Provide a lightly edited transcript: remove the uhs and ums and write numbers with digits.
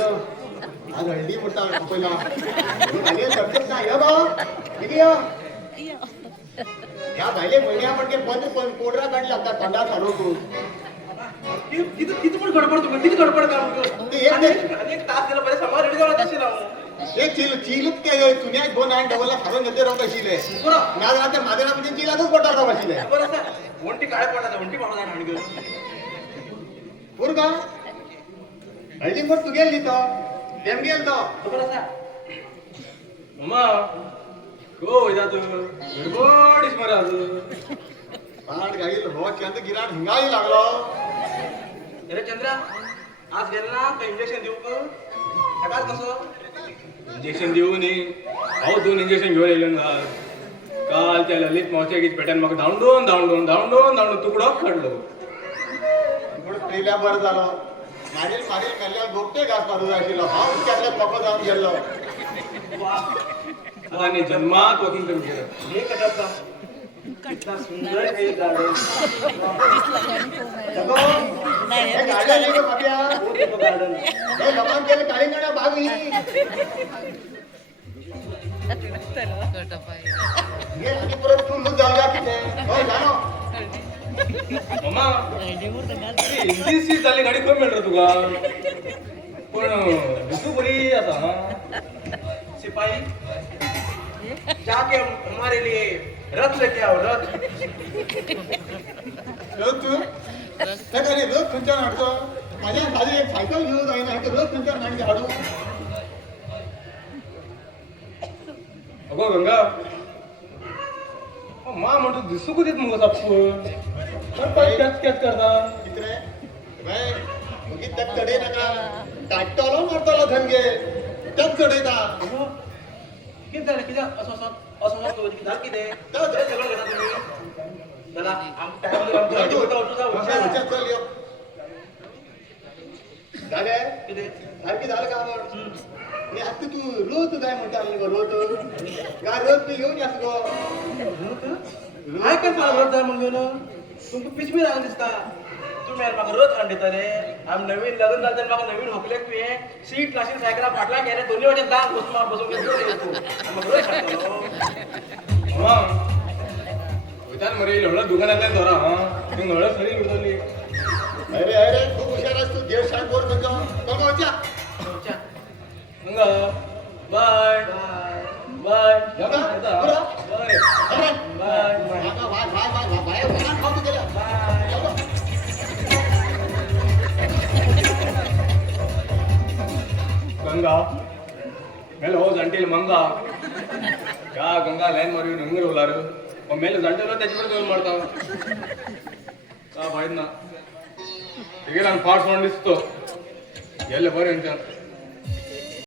आज हळदी म्हणता पहिला आले सबजत ना या बा किती या या भाईले महिन्या पडके बंद पण कोडरा काढ लागतात पंडा चालू तू किती पण गडबड तुम्ही किती गडबड काम ते एक एक तास दिला पहिले समाज रेडी झाला तशी लावून एक चिलूत के तुन्या दोन आणि डबलला फारून घेते राव कशीले माझ्या रात्री माझ्या रात्री चिलातच पडणार राव कशीले बरं असं ओंटी काळे पडायचं ओंटी पाडा जाणार आणि पूर का हळदी मग तू गेली तो तेम गेल तो बरं असा मम्मा हो वैदा तू गडबडीच मरा पाड गाईल रोज चंद गिराण हिंगाही लागलो अरे चंद्रा आज गेला ना का इंजेक्शन देऊ का टाकाच कसं इंजेक्शन देऊ नी हांव 2 इंजेक्शन घेऊन येयलो ना काल त्या ललित मावच्या गीत पेट्यान म्हाका धांवडून तुकडो काडलो पण पहिल्या बरं झालं मारील मेल्ल्या गोपटे घास मारू आशिल्लो हांव त्यातल्या पप्पा जाऊन गेलो आणि जन्मात वॉकिंग करून गेलो हे कटपता कितना सुंदर है गार्डन देखो हे गार्डन आहे का बाप्या वो देखो गार्डन हे लमान केले काळींगणा बाग ही हे आणि परत तू लूज जाऊया किती हो जानो मम्मा हिंदी सी झाली गाडी खंय मेळटा तुका पण दिसू बरी आसा हा सिपाही जाके हमारे लिए रथ लेके आओ रथ तू त्याकडे रोज खंचार हाडतो माझ्या खाली एक सायकल घेऊन जाईना हे रोज खंचार हाडून हाडू अगो गंगा मा म्हणतो दिसू कधीच मुगो सापसून पण कॅच करता मित्र बाय मुगी त्यात चढे नका काटतलो मारतलो धनगे त्यात चढेता किती झालं किती असं किती सगळं घेता तुम्ही दादा झाले किती सारखी झालं का आवड मी आता तू रोज जाय म्हणता रोज का रोज तू येऊन यास गो काय काय चालू रोज मग घेऊन तुमका पिशवी लागून दिसता तुम्ही म्हाका रोज हाडटा रे आम नवीन लग्न जाता म्हाका नवीन होकलेक तुवें सीट क्लासीन सायकला फाटला गेले दोन्ही वटेन दाग बसून घेतलो म्हाका रोज हाडटलो मम्मा वयतान मरे हळद दुकानांतल्यान धरा हा थिंग हळद सरी उरतली अरे तू हुशार असतो देव सांग बोर करतो तो गावच्या गंगा बाय बाय गंगा, येता पुरा. बाय अरे बाय बाय खाऊ गेला गंगा मेलो हो जाणटेल मंगा क्या गंगा लाईन मारून हंगर उलार मग मेलो जाणटेलो त्याची पण घेऊन मारता का माहित ना तिघेला फाट सोडून दिसतो गेले बरें